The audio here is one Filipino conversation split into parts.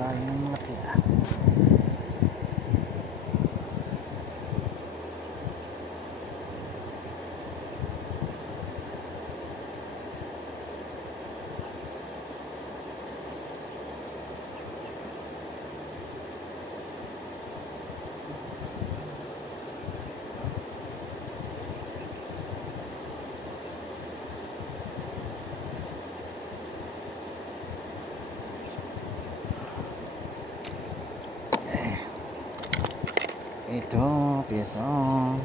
kain ng malaki ah. Ito, pisong.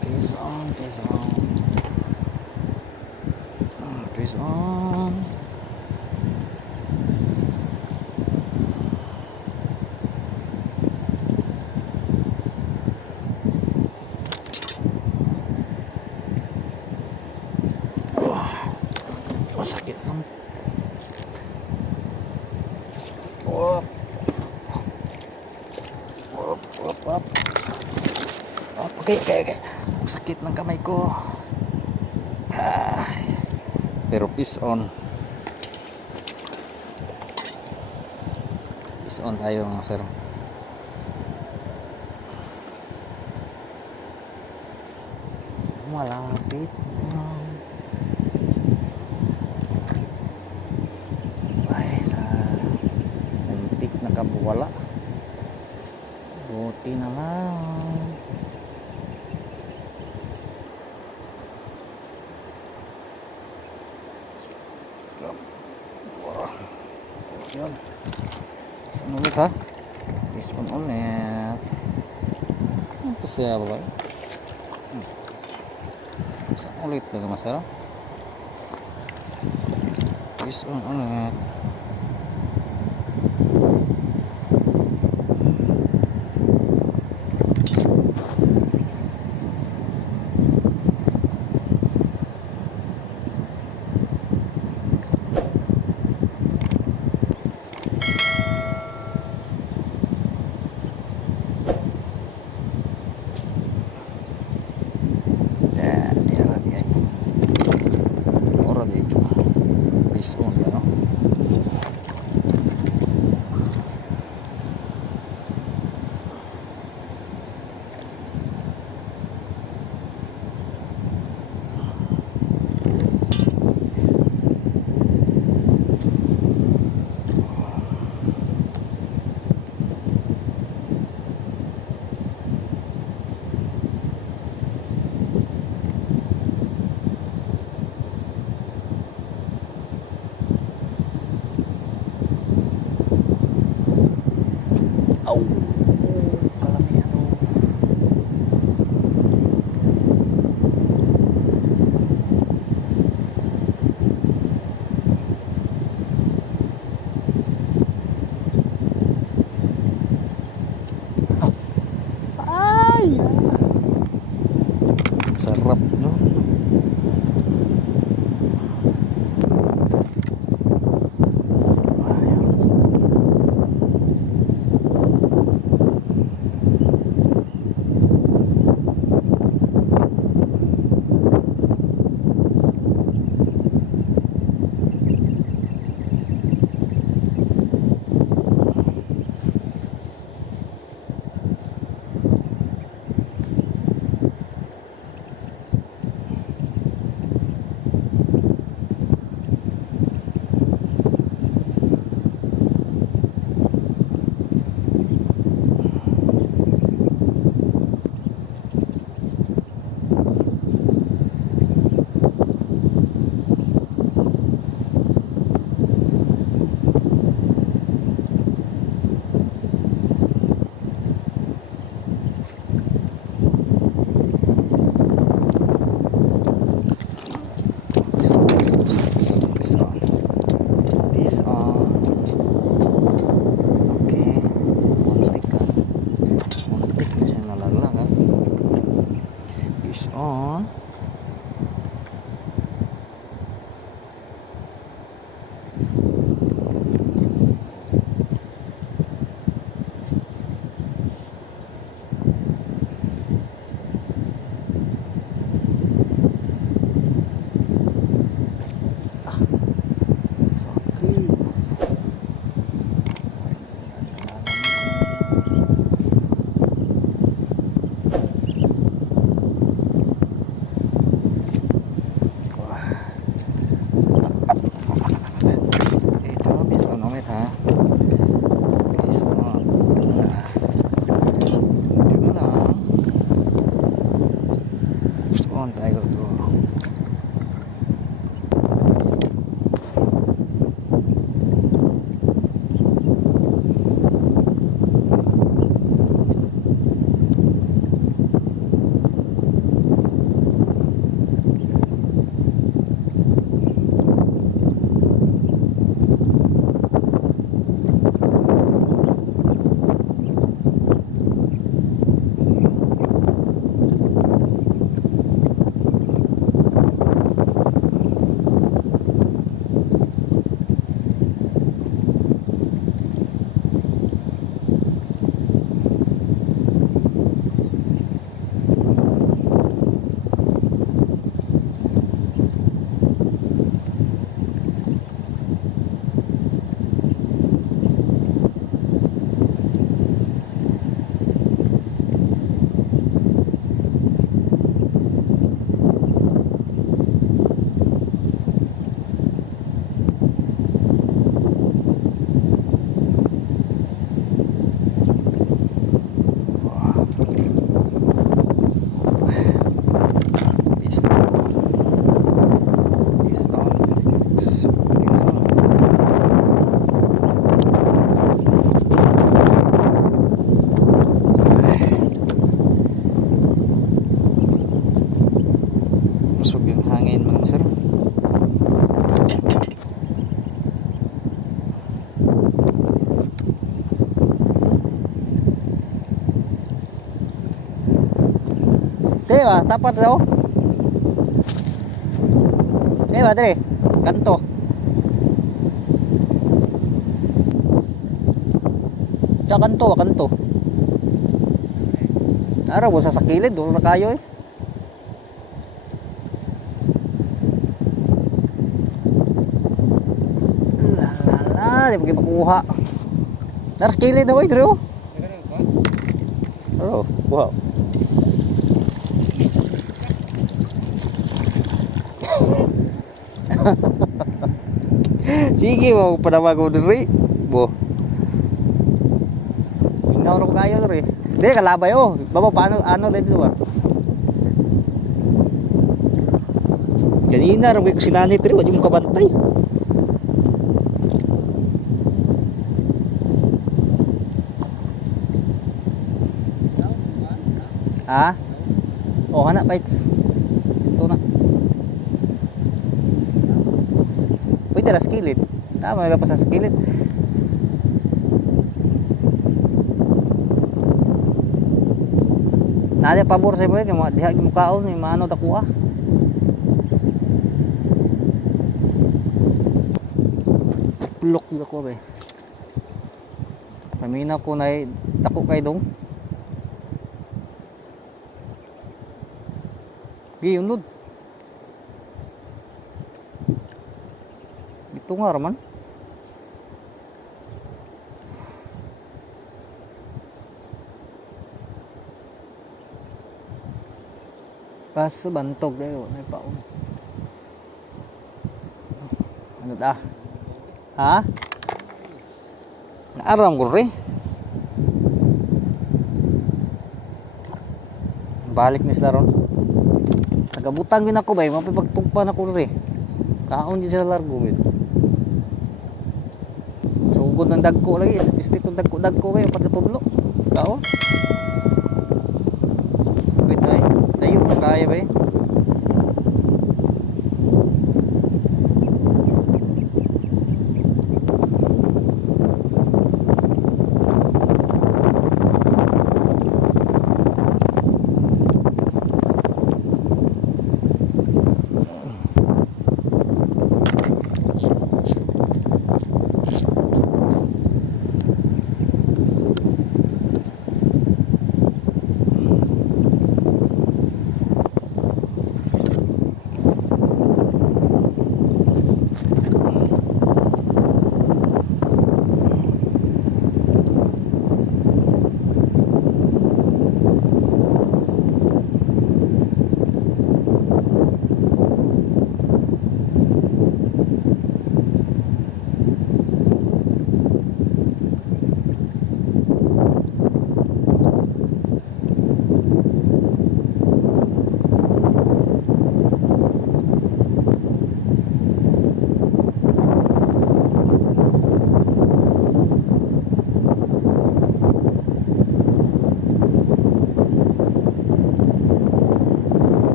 Pisong. Pisong. Masakit ng Up. Okay. Sakit ng kamay ko. Pero peace on tayo mga sir. Malapit ay sa muntik na kabuwala. Buti na lang. Yun. Saan ulit ha? This one ulit. Ang pasaya ba? Saan ulit talaga masarap? This one ulit. Au, kalamihan to. Ay, sarap no. ba? Tapat daw. Eh, padre. Kanto. Ya kanto, kanto. Araw mo sa sakilid, doon na kayo eh. Lala, di pagi makuha. Naras kilid daw eh, Drew. Oh, wow. Sige, mau padawag ko diri. Bo. Inaw ro kayo diri. Diri kalabay oh. Baba paano ano dito ba? Ganina ro ko sinanit diri, wa mo kabantay. Ha? Oh, anak bites. Ito na. Pwede na skillet. Tama na pa sa skillet. Nada pabor sa mo kay diha mo kaon may maano ta kuha. Blok na ko be. Pamina ko na dako kay dong. Gi unod. Ito nga raman. Paso bantog dayo may paon. Ano da? Ha? Naaram ko rin. Balik ni sila ron. Nagabutang din ako ba? Mapipagtugpan ako rin. Kaon din sila largo. Sugod ng dagko lagi. Statistik ng dagko ba? Pagkatudlo. Kaon. Wait na eh. Dayo, kaya ba eh?